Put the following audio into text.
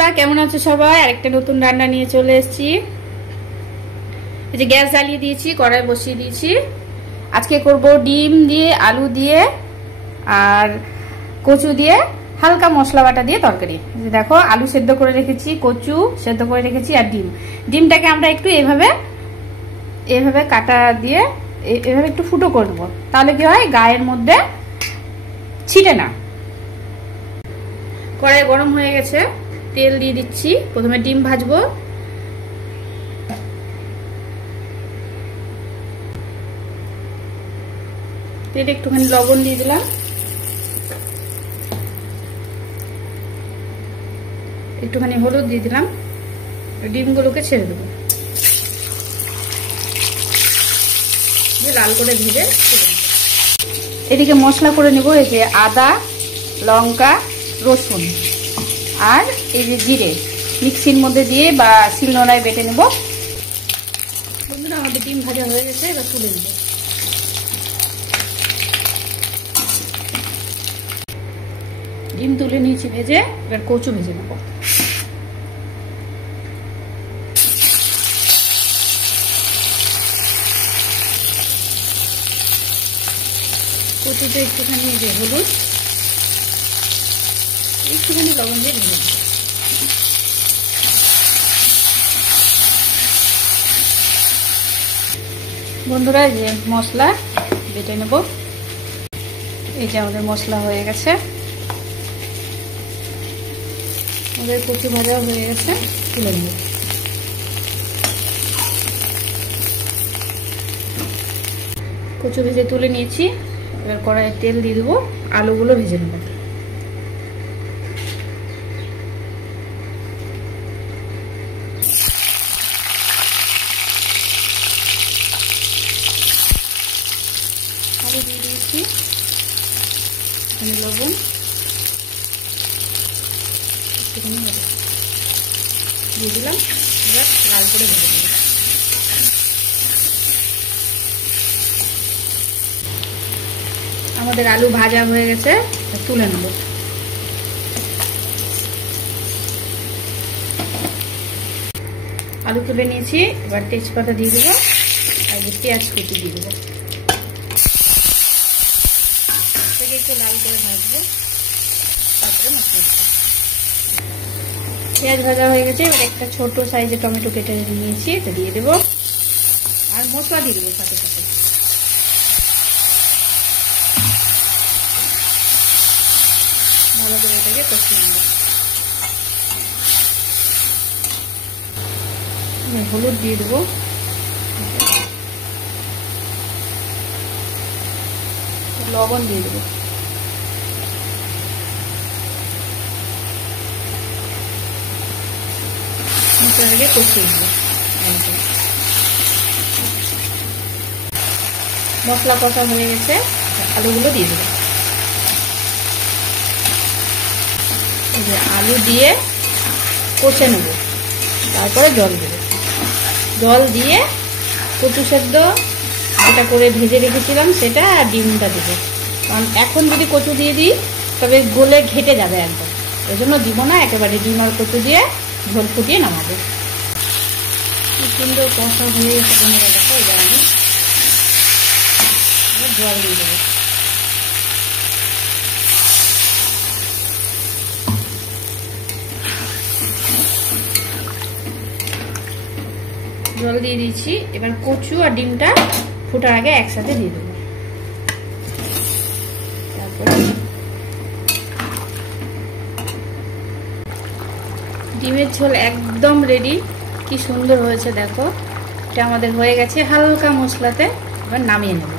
বন্ধুরা কেমন আছো সবাই? আরেকটা নতুন রান্না নিয়ে চলে এসেছি। এই যে গ্যাস জ্বালিয়ে দিয়েছি, কড়াই বসিয়ে দিয়েছি। আজকে করব ডিম দিয়ে, আলু দিয়ে আর কচু দিয়ে হালকা মশলা বাটা দিয়ে তরকারি। দেখো আলু সেদ্ধ করে রেখেছি, কচু সেদ্ধ করে রেখেছি আর ডিমটাকে আমরা একটু এভাবে কাটা দিয়ে এভাবে একটু ফুটো করে দেবো, তাহলে কি হয় গায়ের মধ্যে ছিটে না। কড়াই গরম হয়ে গেছে, তেল দিয়ে দিচ্ছি। প্রথমে ডিম ভাজবো। তেলে একটুখানি লবণ দিয়ে দিলাম, একটুখানি হলুদ দিয়ে দিলাম। ডিমগুলোকে ছেড়ে দেবো, লাল করে ভেজে তুলে নেব। এদিকে মশলা করে নেব। এই যে আদা, লঙ্কা, রসুন আর এই যে জিরে মিক্সির মধ্যে দিয়ে বা শিলনোড়ায় বেটে নেব। বন্ধুরা আমাদের ডিম ভাজা হয়ে গেছে, এবার তুলে নেব। ডিম তুলে নিয়েছি ভেজে, এবার কচু ভেজে নেব। কচুতে একটুখানি যে হলুদ, একটুখানি লবণ দিয়ে ভেজে নেব। বন্ধুরা যে মশলা বেটে নেব। এই যে আমাদের মশলা হয়ে গেছে, আমাদের কচু ভাজা হয়ে গেছে, তুলে নেব। কচু ভেজে তুলে নিয়েছি, এবার কড়াইয়ে তেল দিয়ে দেবো, আলুগুলো ভেজে নেব। আলু দিয়ে দিয়েছি, লবণ, একটুখানি দিয়ে দিলাম। এবার লাল করে ভেজে নেব। আমাদের আলু ভাজা হয়ে গেছে, তুলে নেব। আলু তুলে নিয়েছি, এবার তেজপাতা দিয়ে দেবো আর পেঁয়াজ কুচি দিয়ে দেবো। একটু লাল করে ভাজবো, তারপরে মশলা দেবো। পেঁয়াজ ভাজা হয়ে গেছে, এবার একটা ছোট সাইজে টমেটো কেটে নিয়েছি, এটা দিয়ে দেবো আর মশলা দিয়ে দেবো সাথে সাথে। ভালো করে এটাকে কষিয়ে নেব। হলুদ দিয়ে দেবো, লবণ দিয়ে দেবো। মশলাটাকে কষিয়ে নেব। মশলা কষা হয়ে গেছে, আলুগুলো দিয়ে দেবো। আলু দিয়ে কষে নেব, তারপরে জল দেবো। জল দিয়ে কচু সেদ্ধ যেটা করে ভেজে রেখেছিলাম সেটা আর ডিমটা দেবো। কারণ এখন যদি কচু দিয়ে দিই তবে গলে ঘেটে যাবে একদম, ওই জন্য দিব না। একেবারে ডিম আর কচু দিয়ে ঝোল ফুটিয়ে নামাবো। কি সুন্দর কষা হয়ে গেছে বন্ধুরা, দেখো। এবার আমি জল দিয়ে দেবো। জল দিয়ে দিয়েছি, এবার কচু আর ডিমটা ফোটার আগে একসাথে দিয়ে দেবো। তারপরে ডিমের ঝোল একদম রেডি। কি সুন্দর হয়েছে দেখো। এটা আমাদের হয়ে গেছে হালকা মশলাতে। এবার নামিয়ে নেব।